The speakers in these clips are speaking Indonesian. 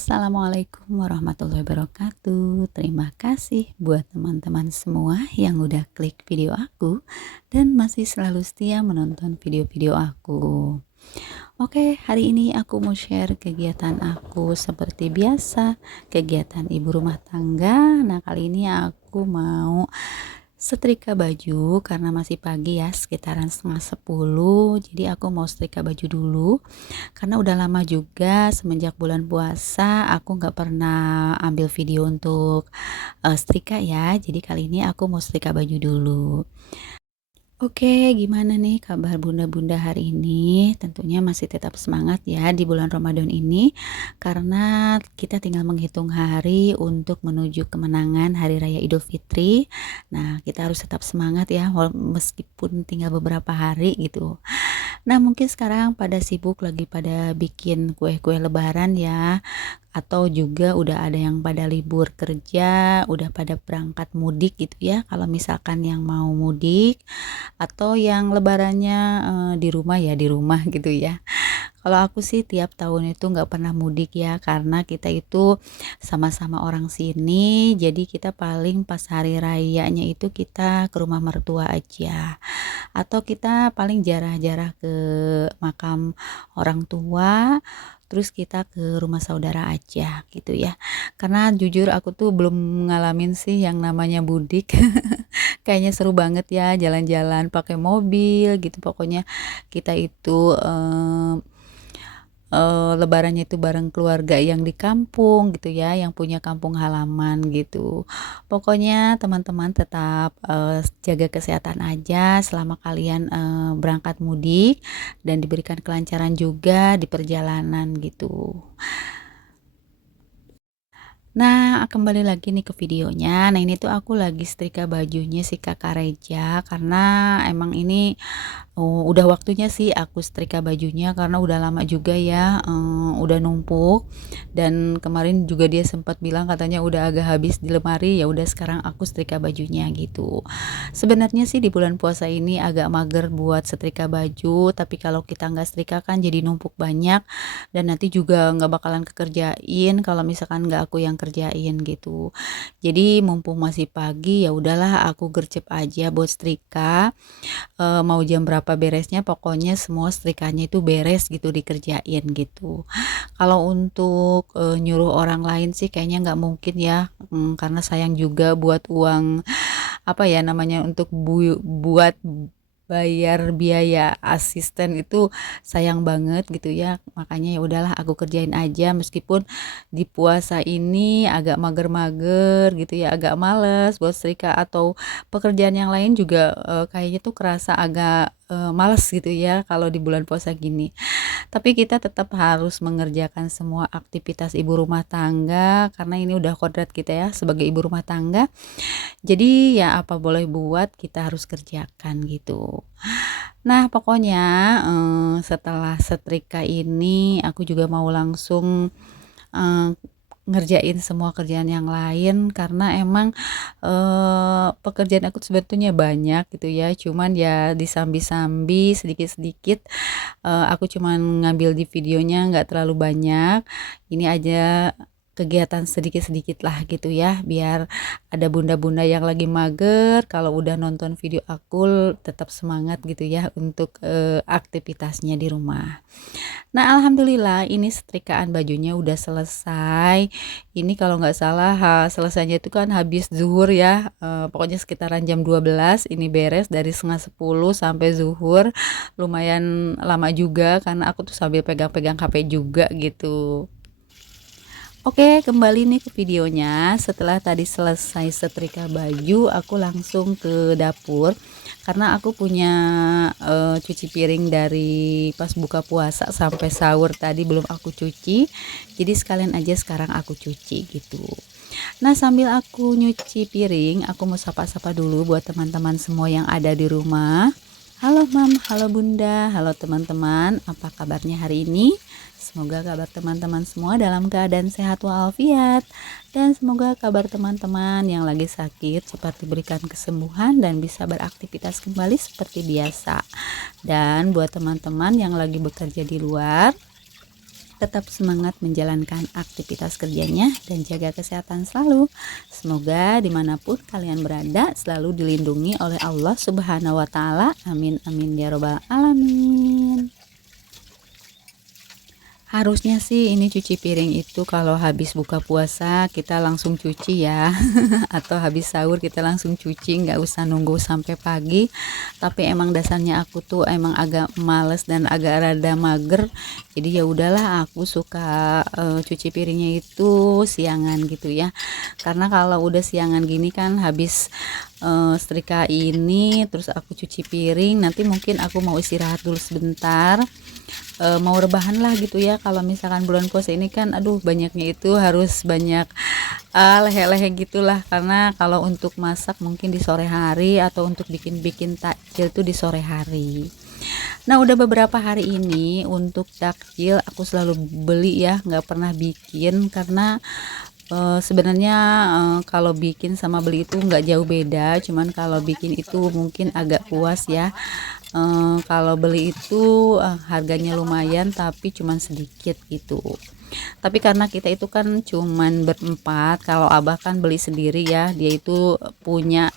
Assalamualaikum warahmatullahi wabarakatuh. Terima kasih buat teman-teman semua yang udah klik video aku dan masih selalu setia menonton video-video aku. Oke, hari ini aku mau share kegiatan aku seperti biasa, kegiatan ibu rumah tangga. Nah, kali ini aku mau setrika baju karena masih pagi ya, sekitaran setengah 10. Jadi aku mau setrika baju dulu karena udah lama juga semenjak bulan puasa aku nggak pernah ambil video untuk setrika ya. Jadi kali ini aku mau setrika baju dulu. Oke, gimana nih kabar bunda-bunda hari ini? Tentunya masih tetap semangat ya di bulan Ramadan ini, karena kita tinggal menghitung hari untuk menuju kemenangan Hari Raya Idul Fitri. Nah, kita harus tetap semangat ya, meskipun tinggal beberapa hari gitu. Nah, mungkin sekarang pada sibuk lagi pada bikin kue-kue lebaran ya, atau juga udah ada yang pada libur kerja, udah pada berangkat mudik gitu ya. Kalau misalkan yang mau mudik atau yang lebarannya di rumah ya di rumah gitu ya. Kalau aku sih tiap tahun itu nggak pernah mudik ya, karena kita itu sama-sama orang sini, jadi kita paling pas hari rayanya itu kita ke rumah mertua aja. Atau kita paling jarah-jarah ke makam orang tua, terus kita ke rumah saudara aja gitu ya. Karena jujur aku tuh belum ngalamin sih yang namanya mudik. Kayaknya seru banget ya jalan-jalan pakai mobil gitu. Pokoknya kita itu lebarannya itu bareng keluarga yang di kampung gitu ya, yang punya kampung halaman gitu. Pokoknya teman-teman tetap jaga kesehatan aja selama kalian berangkat mudik dan diberikan kelancaran juga di perjalanan gitu. Nah, kembali lagi nih ke videonya. Nah, ini tuh aku lagi setrika bajunya si Kakak Reja karena emang ini udah waktunya sih aku setrika bajunya karena udah lama juga ya, udah numpuk. Dan kemarin juga dia sempat bilang katanya udah agak habis di lemari, ya udah sekarang aku setrika bajunya gitu. Sebenarnya sih di bulan puasa ini agak mager buat setrika baju, tapi kalau kita nggak setrika kan jadi numpuk banyak dan nanti juga nggak bakalan kekerjain kalau misalkan nggak aku yang kerjain gitu. Jadi mumpung masih pagi ya udahlah aku gercep aja buat setrika. Mau jam berapa beresnya pokoknya semua setrikanya itu beres gitu dikerjain gitu. Kalau untuk nyuruh orang lain sih kayaknya nggak mungkin ya, karena sayang juga buat uang apa ya namanya untuk buat bayar biaya asisten itu sayang banget gitu ya, makanya ya udahlah aku kerjain aja meskipun di puasa ini agak mager-mager gitu ya, agak males buat setrika atau pekerjaan yang lain juga kayaknya tuh kerasa agak males gitu ya kalau di bulan puasa gini. Tapi kita tetap harus mengerjakan semua aktivitas ibu rumah tangga karena ini udah kodrat kita ya sebagai ibu rumah tangga. Jadi ya apa boleh buat kita harus kerjakan gitu. Nah, pokoknya setelah setrika ini aku juga mau langsung eh, ngerjain semua kerjaan yang lain karena emang pekerjaan aku sebetulnya banyak gitu ya, cuman ya disambi-sambi sedikit-sedikit. Aku cuman ngambil di videonya nggak terlalu banyak, ini aja kegiatan sedikit-sedikit lah gitu ya, biar ada bunda-bunda yang lagi mager kalau udah nonton video aku tetap semangat gitu ya untuk aktivitasnya di rumah. Nah, alhamdulillah ini setrikaan bajunya udah selesai. Ini kalau nggak salah selesainya itu kan habis zuhur ya. Pokoknya sekitaran jam 12 ini beres dari setengah 10 sampai zuhur. Lumayan lama juga karena aku tuh sambil pegang-pegang HP juga gitu. Oke, kembali nih ke videonya. Setelah tadi selesai setrika baju, aku langsung ke dapur karena aku punya cuci piring dari pas buka puasa sampai sahur tadi belum aku cuci. Jadi sekalian aja sekarang aku cuci gitu. Nah, sambil aku nyuci piring, aku mau sapa-sapa dulu buat teman-teman semua yang ada di rumah. Halo Mam, halo Bunda, halo teman-teman, apa kabarnya hari ini? Semoga kabar teman-teman semua dalam keadaan sehat walafiat. Dan semoga kabar teman-teman yang lagi sakit cepat diberikan kesembuhan dan bisa beraktivitas kembali seperti biasa. Dan buat teman-teman yang lagi bekerja di luar, tetap semangat menjalankan aktivitas kerjanya dan jaga kesehatan selalu. Semoga dimanapun kalian berada selalu dilindungi oleh Allah Subhanahu wa Ta'ala. Amin amin ya robbal alamin. Harusnya sih ini cuci piring itu kalau habis buka puasa kita langsung cuci ya atau habis sahur kita langsung cuci, nggak usah nunggu sampai pagi. Tapi emang dasarnya aku tuh emang agak males dan agak rada mager, jadi ya udahlah aku suka cuci piringnya itu siangan gitu ya, karena kalau udah siangan gini kan habis setrika ini terus aku cuci piring, nanti mungkin aku mau istirahat dulu sebentar, mau rebahan lah gitu ya. Kalau misalkan bulan puasa ini kan aduh banyaknya itu harus banyak lehe-lehe gitulah, karena kalau untuk masak mungkin di sore hari atau untuk bikin-bikin takjil tuh di sore hari. Nah udah beberapa hari ini untuk takjil aku selalu beli ya, nggak pernah bikin, karena sebenarnya kalau bikin sama beli itu nggak jauh beda, cuman kalau bikin itu mungkin agak puas ya. Kalau beli itu harganya lumayan tapi cuman sedikit gitu. Tapi karena kita itu kan cuman berempat, kalau abah kan beli sendiri ya, dia itu punya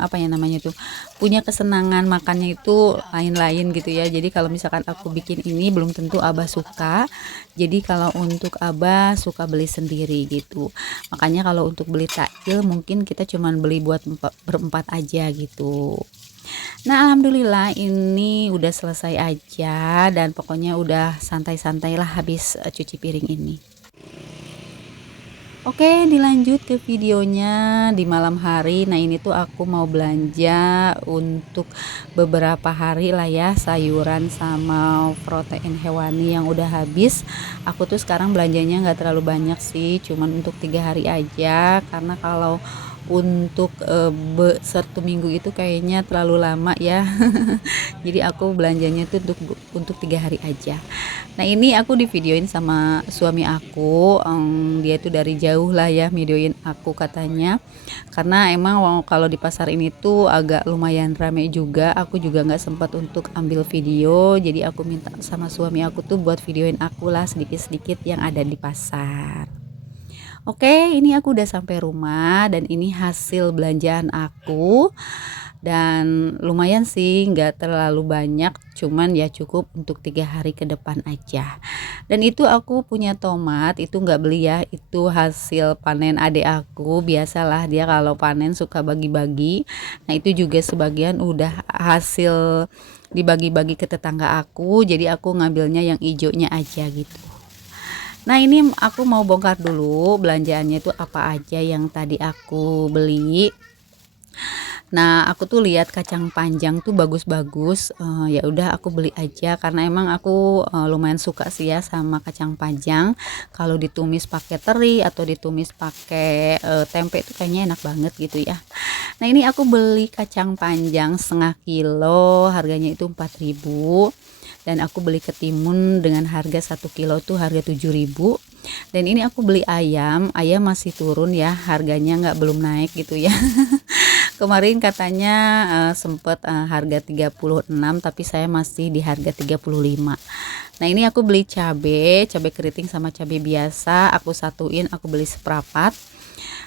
apa ya namanya tuh, punya kesenangan makannya itu lain-lain gitu ya. Jadi kalau misalkan aku bikin ini belum tentu abah suka, jadi kalau untuk abah suka beli sendiri gitu. Makanya kalau untuk beli takjil mungkin kita cuman beli buat berempat aja gitu. Nah alhamdulillah ini udah selesai aja, dan pokoknya udah santai-santai lah habis cuci piring ini. Oke, dilanjut ke videonya di malam hari. Nah ini tuh aku mau belanja untuk beberapa hari lah ya, sayuran sama protein hewani yang udah habis. Aku tuh sekarang belanjanya nggak terlalu banyak sih, cuman untuk 3 hari aja, karena kalau untuk satu minggu itu kayaknya terlalu lama ya. Jadi aku belanjanya tuh untuk 3 hari aja. Nah ini aku di videoin sama suami aku, dia tuh dari jauh lah ya videoin aku katanya, karena emang kalau di pasar ini tuh agak lumayan rame juga. Aku juga nggak sempat untuk ambil video, jadi aku minta sama suami aku tuh buat videoin aku lah sedikit-sedikit yang ada di pasar. Oke, ini aku udah sampai rumah dan ini hasil belanjaan aku, dan lumayan sih, nggak terlalu banyak, cuman ya cukup untuk 3 hari ke depan aja. Dan itu aku punya tomat, itu nggak beli ya, itu hasil panen adik aku. Biasalah dia kalau panen suka bagi-bagi. Nah itu juga sebagian udah hasil dibagi-bagi ke tetangga aku, jadi aku ngambilnya yang hijaunya aja gitu. Nah ini aku mau bongkar dulu belanjaannya itu apa aja yang tadi aku beli. Nah aku tuh lihat kacang panjang tuh bagus-bagus, ya udah aku beli aja, karena emang aku lumayan suka sih ya sama kacang panjang. Kalau ditumis pakai teri atau ditumis pakai tempe itu kayaknya enak banget gitu ya. Nah ini aku beli kacang panjang setengah kilo, harganya itu 4.000. Dan aku beli ketimun dengan harga 1 kilo tuh harga 7.000. Dan ini aku beli ayam masih turun ya, harganya belum naik gitu ya. Kemarin katanya sempet harga 36, tapi saya masih di harga 35. Nah ini aku beli cabai keriting sama cabai biasa, aku satuin, aku beli seprapat.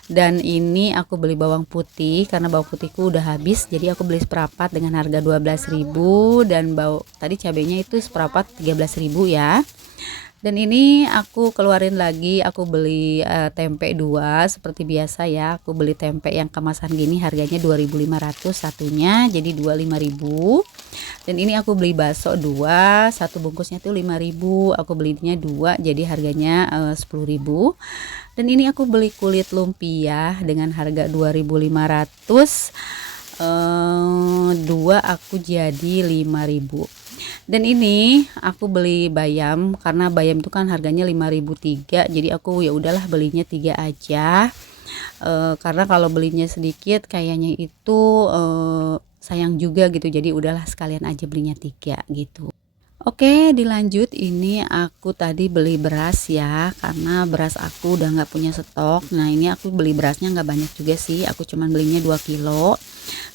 Dan ini aku beli bawang putih karena bawang putihku udah habis, jadi aku beli seprapat dengan harga 12.000. Dan tadi cabenya itu seprapat 13.000 ya. Dan ini aku keluarin lagi, aku beli tempe 2 seperti biasa ya. Aku beli tempe yang kemasan gini harganya 2.500 satunya, jadi 25.000. Dan ini aku beli bakso 2, satu bungkusnya tuh 5.000, aku belinya 2 jadi harganya 10.000. Dan ini aku beli kulit lumpia dengan harga 2.500, 2 aku jadi 5.000. Dan ini aku beli bayam, karena bayam itu kan harganya 5.003, jadi aku ya udahlah belinya 3 aja. Karena kalau belinya sedikit kayaknya itu sayang juga gitu, jadi udahlah sekalian aja belinya 3 gitu. Oke dilanjut, ini aku tadi beli beras ya, karena beras aku udah nggak punya stok. Nah ini aku beli berasnya nggak banyak juga sih, aku cuman belinya 2 kilo.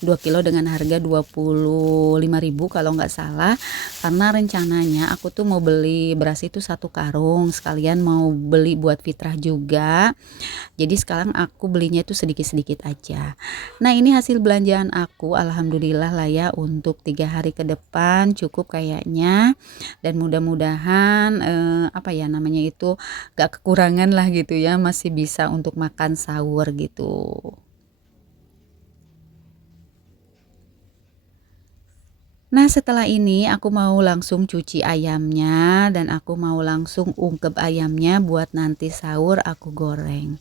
2 kilo dengan harga 25.000 kalau nggak salah, karena rencananya aku tuh mau beli beras itu 1 karung, sekalian mau beli buat fitrah juga. Jadi sekarang aku belinya itu sedikit-sedikit aja. Nah, ini hasil belanjaan aku, alhamdulillah lah ya, untuk 3 hari ke depan cukup kayaknya, dan mudah-mudahan apa ya namanya itu, gak kekurangan lah gitu ya, masih bisa untuk makan sahur gitu. Nah, setelah ini aku mau langsung cuci ayamnya dan aku mau langsung ungkep ayamnya buat nanti sahur aku goreng.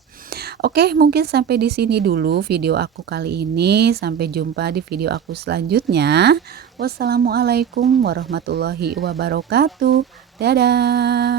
Oke, mungkin sampai di sini dulu video aku kali ini. Sampai jumpa di video aku selanjutnya. Wassalamualaikum warahmatullahi wabarakatuh. Dadah.